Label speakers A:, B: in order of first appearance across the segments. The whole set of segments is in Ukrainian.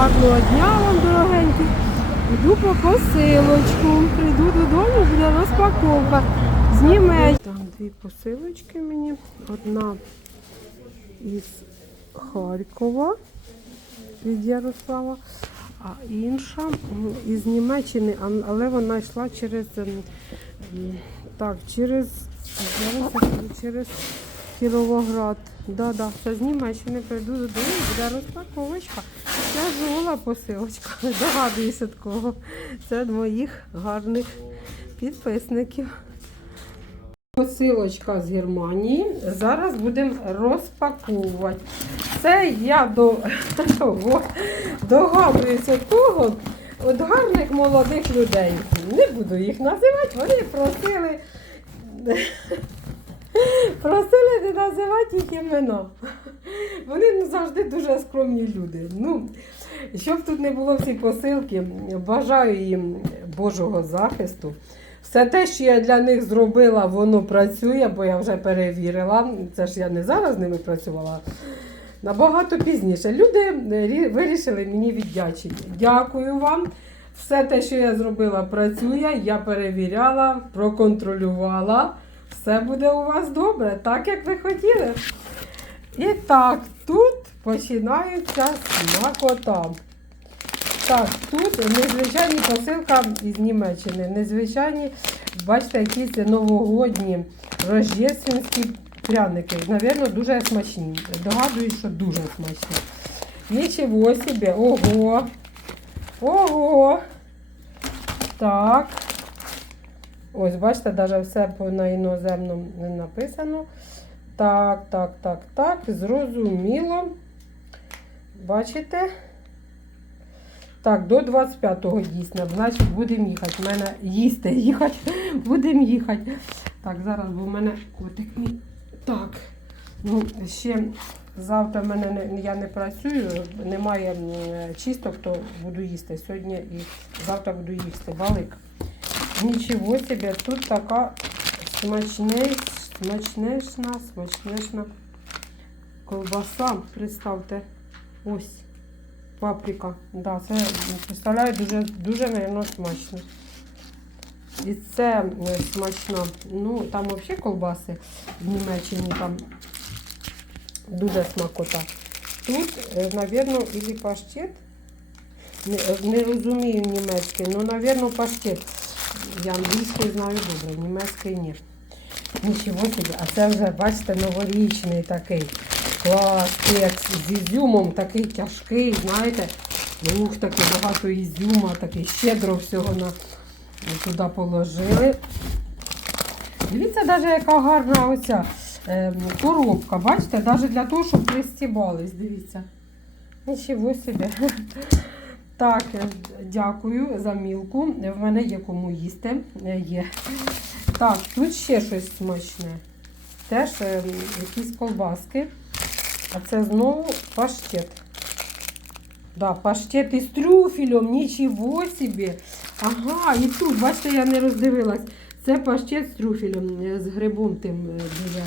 A: Гарного дня вам, дорогенькі. Йду по посилочку. Прийду додому, буде розпаковка. З Німеччини. Там дві посилочки мені. Одна із Харкова від Ярослава, а інша із Німеччини, але вона йшла через ем, так, через зараз через Кіровоград. Да, да, все з Німеччини прийду додому, буде розпаковочка. Це жула посилочка. Догадуюся такого. Це від моїх гарних підписників. Посилочка з Германії. Зараз будемо розпаковувати. Це я до того догадуюся того. От гарних молодих людей. Не буду їх називати, вони просили. Просили не називати їх імена. Вони ну, завжди дуже скромні люди. Ну, щоб тут не було всі посилки, бажаю їм Божого захисту. Все те, що я для них зробила, воно працює, бо я вже перевірила. Це ж я не зараз з ними працювала. Набагато пізніше. Люди вирішили мені віддячити. Дякую вам. Все те, що я зробила, працює. Я перевіряла, проконтролювала. Все буде у вас добре, так як ви хотіли. І так, тут починається смакота. Так, тут незвичайні посилка із Німеччини. Незвичайні, бачите, якісь новогодні рождественські пряники. Навірно, дуже смачні. Догадуюсь, що дуже смачні. Нічого собі. Ого. Ого. Так. Ось, бачите, навіть все на іноземному не написано. Так, так, так, так. Зрозуміло. Бачите? Так, до 25-го дійсно. Значить, будемо їхати. У мене їсти їхати. Будемо їхати. Так, зараз, бо в мене котик. Так. Ну, ще завтра в мене не, я не працюю, немає м, чисток, то буду їсти. Сьогодні і завтра буду їсти. Балик. Нічого собі, тут така смачнеш, смачнешна, смачнешна колбаса. Представте. Ось. Паприка. Да, це представляю дуже, дуже, мабуть, смачно. І це е, смачно. Ну, там взагалі колбаси в Німеччині там дуже смакота. Тут, е, напевно, ілі паштет. Не, не розумію німецький, ну, напевно, паштет. Я англійською знаю добре, німецький ні. Нічого собі, а це вже, бачите, новорічний такий. Клас, кекс з ізюмом, такий тяжкий, знаєте. Ух, такий багато ізюма, такий щедро всього на, туди положили. Дивіться, навіть яка гарна оця е, коробка. Бачите, навіть для того, щоб пристібались. Дивіться. Нічого собі. Так, е, дякую за мілку. В мене є кому їсти. Е, Є. Так, тут ще щось смачне. Теж е, якісь колбаски. А це знову паштет. Да, паштет із трюфелем, нічого собі. Ага, і тут, бачите, я не роздивилась. Це паштет з трюфелем, з грибом тим дуже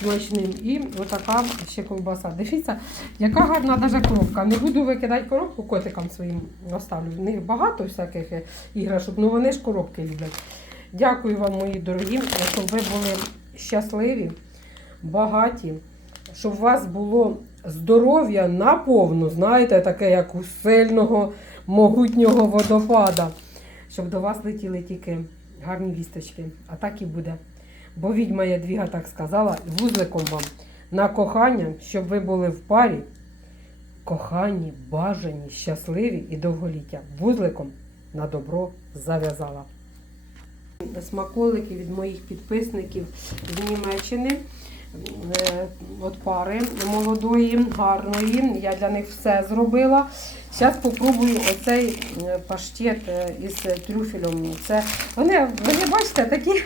A: смачним. І отака ще ковбаса. Дивіться, яка гарна даже коробка. Не буду викидати коробку котикам своїм оставлю. В них багато всяких іграшок, ну вони ж коробки люблять. Дякую вам, мої дорогі, щоб ви були щасливі, багаті, щоб у вас було здоров'я наповну, знаєте, таке, як у сильного, могутнього водопада, щоб до вас летіли тільки гарні вісточки. А так і буде. Бо відьма Ядвіга так сказала, вузликом вам на кохання, щоб ви були в парі, кохані, бажані, щасливі і довголіття. Вузликом на добро зав'язала. Смаколики від моїх підписників з Німеччини. Е, От пари молодої, гарної. Я для них все зробила. Зараз спробую оцей е, паштет е, із трюфелем. Це вони, вони бачите, такі.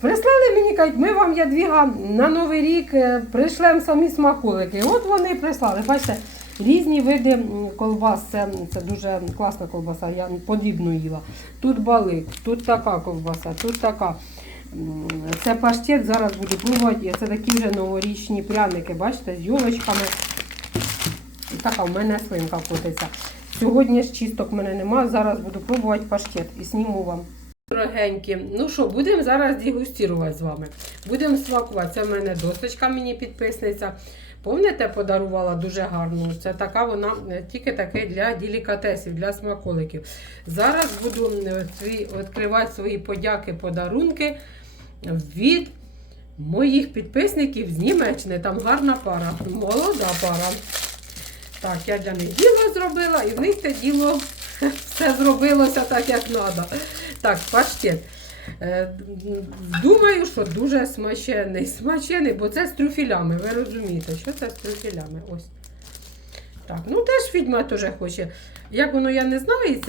A: Прислали мені, кажуть, ми вам ядвіга на Новий рік е, пришлемо самі смаколики. От вони прислали. Бачите, різні види колбас. Це, це дуже класна колбаса, я подібну їла. Тут балик, тут така колбаса, тут така. Це паштет, зараз буду пробувати. Це такі вже новорічні пряники, бачите, з юлочками. така в мене свинка котиться. Сьогодні ж чисток в мене нема. Зараз буду пробувати паштет і сніму вам. Дорогенькі, ну що, будемо зараз дегустувати з вами. Будемо смакувати. Це в мене досочка, мені підписниця. Помните, подарувала дуже гарну. Це така вона е, тільки таке для делікатесів, для смаколиків. Зараз буду е, відкривати свої подяки, подарунки від моїх підписників з Німеччини. Там гарна пара, молода пара. Так, я для них діло зробила, і в них це діло все зробилося так, як треба. Так, паштет. Е, Думаю, що дуже смачений, смачений, бо це з трюфілями, ви розумієте, що це з трюфілями. Ось. Так, ну теж відьма теж хоче. Як воно я не знаю,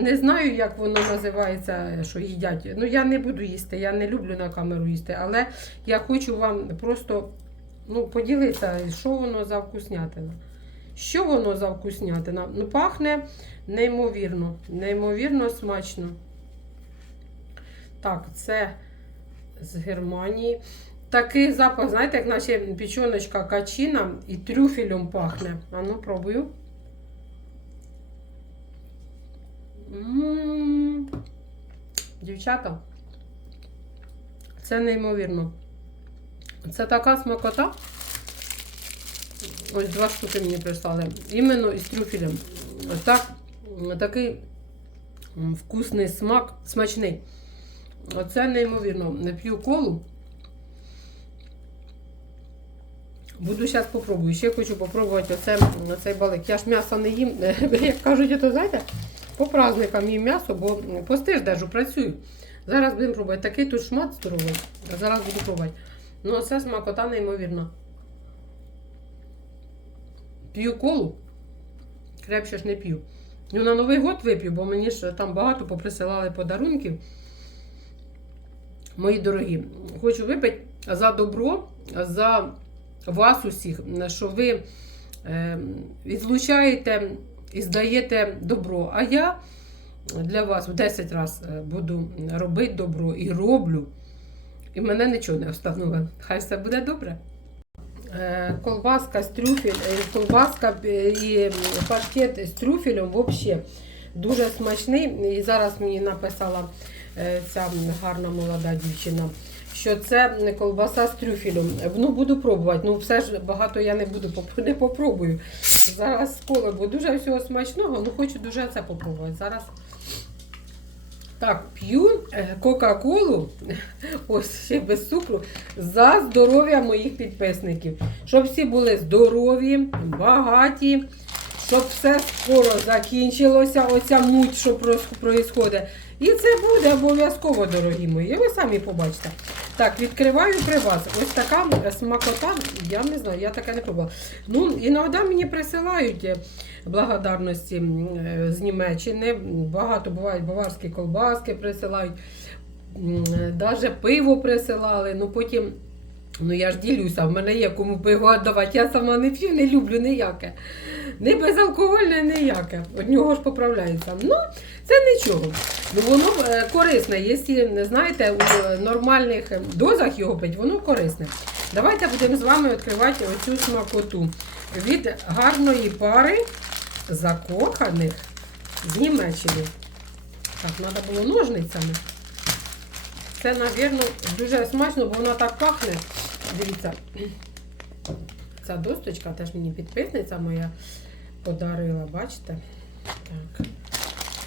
A: не знаю, як воно називається, що їдять. Ну, я не буду їсти, я не люблю на камеру їсти, але я хочу вам просто ну, поділитися, що воно за вкуснятина. Що воно за вкуснятина? Ну, пахне неймовірно, неймовірно смачно. Так, це з Германії. Такий запах, знаєте, як наче печоночка качина і трюфелем пахне. А ну, пробую. Дівчата, це неймовірно. Це така смакота. Ось два штуки мені прислали. Іменно із трюфелем. Так, такий вкусний смак, смачний. Оце неймовірно. Не п'ю колу. Буду зараз попробую. Ще хочу попробувати оце, оцей балик. Я ж м'ясо не їм. Як кажуть, то знаєте, по праздникам їм м'ясо, бо пости ж держу, працюю. Зараз будемо пробувати. Такий тут шмат здоровий. Зараз буду пробувати. Ну, оце смакота неймовірна. П'ю колу. Крепше ж не п'ю. Ну, на Новий год вип'ю, бо мені ж там багато поприсилали подарунків. Мої дорогі, хочу випити за добро, за вас усіх, що ви е, відлучаєте і здаєте добро. А я для вас в 10 разів буду робити добро і роблю. І мене нічого не встановить. Хай все буде добре. Е, Колбаска з трюфель, е, колбаска е, і паштет з трюфелем взагалі дуже смачний. І зараз мені написала е, ця гарна молода дівчина, що це колбаса з трюфелем. Ну, буду пробувати. Ну, все ж багато я не буду не попробую. Зараз коло, бо дуже всього смачного, ну хочу дуже це попробувати. Зараз. Так, п'ю е, Кока-Колу, ось ще без цукру, за здоров'я моїх підписників. Щоб всі були здорові, багаті, щоб все скоро закінчилося, оця муть, що проїсходить. І це буде обов'язково, дорогі мої. Ви самі побачите. Так, відкриваю при вас. Ось така смакота, я не знаю, я таке не пробувала. Ну, іноді мені присилають е, благодарності е, з Німеччини. Багато бувають баварські колбаски присилають, навіть пиво присилали. Ну потім, ну я ж ділюся, в мене є кому пиво віддавати. Я сама не п'ю, не люблю ніяке. Не безалкогольне, ніяке. Од нього ж поправляється. Ну, це нічого. Ну, воно е, корисне. Якщо, знаєте, у нормальних дозах його пить, воно корисне. Давайте будемо з вами відкривати оцю смакоту від гарної пари закоханих з Німеччини. Так, треба було ножницями. Це, мабуть, дуже смачно, бо вона так пахне. Дивіться. Ця досточка теж мені підписниця моя подарила, бачите? Так.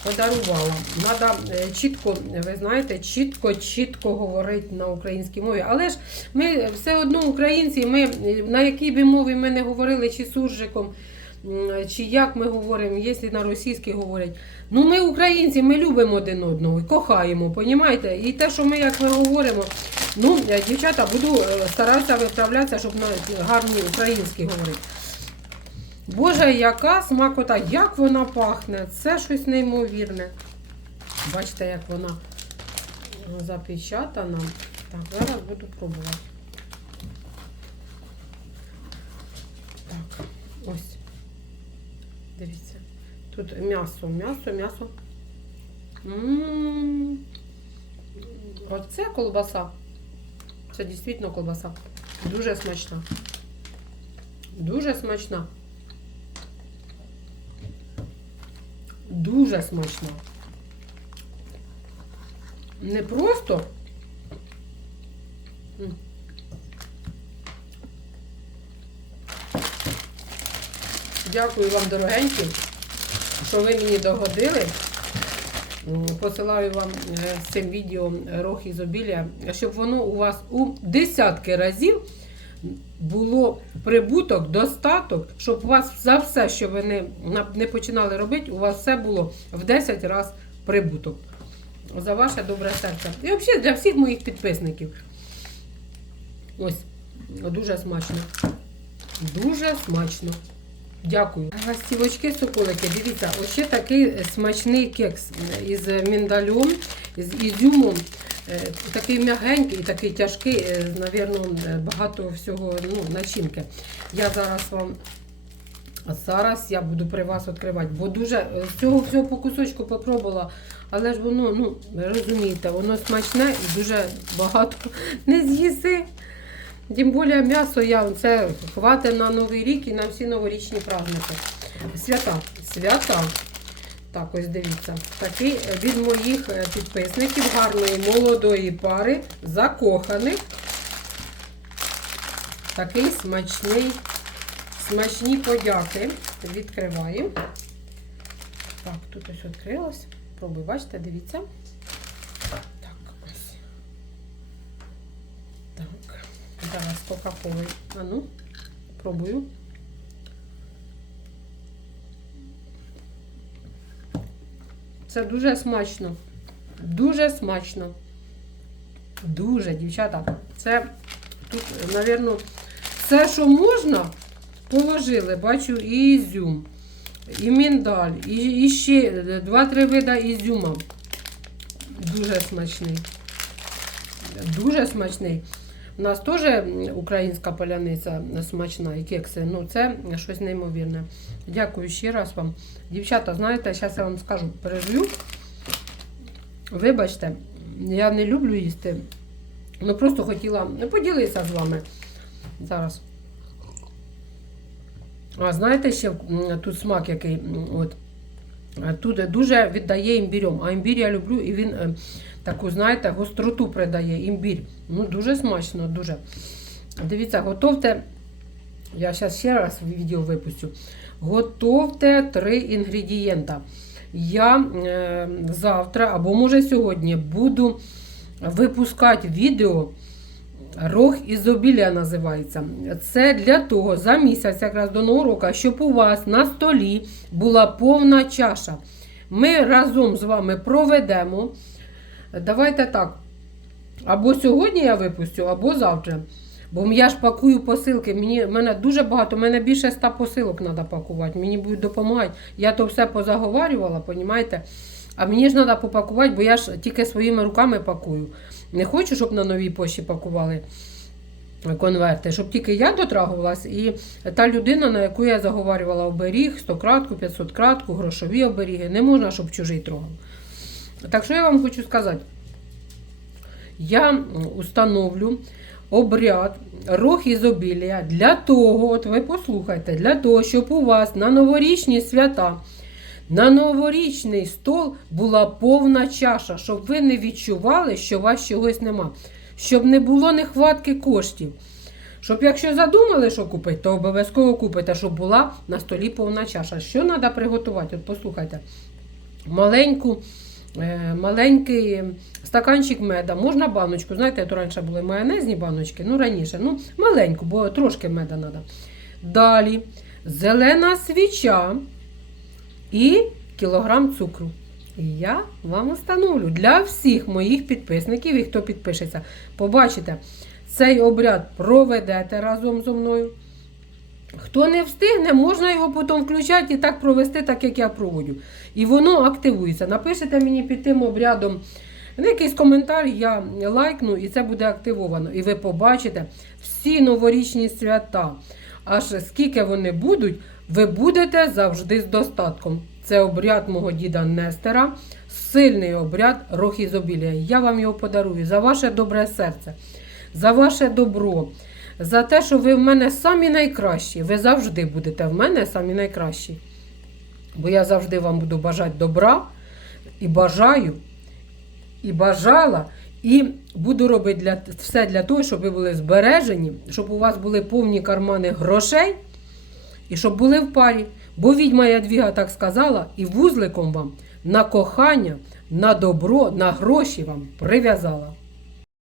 A: Подарувала. Треба чітко, ви знаєте, чітко, чітко говорити на українській мові. Але ж ми все одно українці, ми на якій би мові ми не говорили, чи суржиком, чи як ми говоримо, якщо на російській говорять. Ну ми українці, ми любимо один одного і кохаємо, понімаєте? І те, що ми як ми говоримо, ну, е, дівчата, буду е, старатися виправлятися, щоб гарні українські говорити. Боже, яка смакота, як вона пахне, це щось неймовірне. Бачите, як вона запечатана. Так, зараз буду пробувати. Так, ось. Дивіться. Тут м'ясо, м'ясо, м'ясо. Оце колбаса. Це дійсно колбаса. Дуже смачна. Дуже смачна. Дуже смачно. Не просто. Дякую вам, дорогенькі, що ви мені догодили. Посилаю вам е, з цим відео рог ізобілля, щоб воно у вас у десятки разів було прибуток, достаток, щоб у вас за все, що ви не, не починали робити, у вас все було в 10 разів прибуток. За ваше добре серце. І взагалі для всіх моїх підписників. Ось, дуже смачно. Дуже смачно. Дякую. Гастівочки, соколики, дивіться, ось ще такий смачний кекс із міндалем, з ізюмом. Е, Такий м'ягенький, такий тяжкий, е, навірно, е, багато всього ну, начинки. Я зараз вам зараз я буду при вас відкривати, бо дуже з цього всього по кусочку попробувала, але ж воно, ну, розумієте, воно смачне і дуже багато не з'їси. Тим більше м'ясо я це хватить на Новий рік і на всі новорічні праздники. Свята. Свята. Так, ось дивіться. Такий е, від моїх е, підписників гарної молодої пари, закоханих. Такий смачний, смачні подяки. Відкриваємо. Так, тут ось відкрилось. Пробуй, бачите, дивіться. Так, ось. Так. Зараз кока-колою. А ну, пробую. Це дуже смачно. Дуже смачно. Дуже, дівчата. Це тут, напевно, все, що можна, положили. Бачу, і ізюм, і міндаль, і, і ще два-три вида ізюма. Дуже смачний. Дуже смачний. У нас теж українська поляниця смачна і кекси. Ну, це щось неймовірне. Дякую ще раз вам. Дівчата, знаєте, зараз я вам скажу, пережую. Вибачте, я не люблю їсти. Ну просто хотіла поділитися з вами зараз. А знаєте, ще тут смак який. От. Тут дуже віддає імбірем. А імбір я люблю, і він е, таку, знаєте, гостроту придає імбір. Ну, дуже смачно, дуже. Дивіться, готовте. Я зараз ще раз відео випустю. Готовте три інгредієнта. Я е, завтра або може сьогодні буду випускати відео. Рог ізобілля називається. Це для того, за місяць, якраз до нового року, щоб у вас на столі була повна чаша. Ми разом з вами проведемо. Давайте так. Або сьогодні я випустю, або завтра. Бо я ж пакую посилки. Мені, мене дуже багато, мене більше 100 посилок треба пакувати. Мені будуть допомагати. Я то все позаговарювала, понімаєте? А мені ж треба попакувати, бо я ж тільки своїми руками пакую. Не хочу, щоб на новій пошті пакували конверти, щоб тільки я дотрагувалась і та людина, на яку я заговарювала оберіг, 100 кратку, 500 кратку, грошові оберіги. Не можна, щоб чужий трогав. Так що я вам хочу сказати? Я установлю обряд рог ізобілія для того, от ви послухайте, для того, щоб у вас на новорічні свята, на новорічний стол була повна чаша, щоб ви не відчували, що у вас чогось нема, щоб не було нехватки коштів. Щоб якщо задумали, що купити, то обов'язково купите, щоб була на столі повна чаша. Що треба приготувати? От послухайте. Маленьку, маленький стаканчик меда, можна баночку. Знаєте, то раніше були майонезні баночки, ну раніше, ну маленьку, бо трошки меда треба. Далі зелена свіча і кілограм цукру. І я вам установлю для всіх моїх підписників і хто підпишеться. Побачите, цей обряд проведете разом зі мною. Хто не встигне, можна його потім включати і так провести, так як я проводжу. І воно активується. Напишете мені під тим обрядом ну, якийсь коментар, я лайкну, і це буде активовано. І ви побачите всі новорічні свята. Аж скільки вони будуть, ви будете завжди з достатком. Це обряд мого діда Нестера, сильний обряд рог ізобілія. Я вам його подарую за ваше добре серце, за ваше добро, за те, що ви в мене самі найкращі. Ви завжди будете в мене самі найкращі. Бо я завжди вам буду бажати добра і бажаю, і бажала, і буду робити для, все для того, щоб ви були збережені, щоб у вас були повні кармани грошей і щоб були в парі. Бо відьма Ядвіга так сказала, і вузликом вам на кохання, на добро, на гроші вам прив'язала.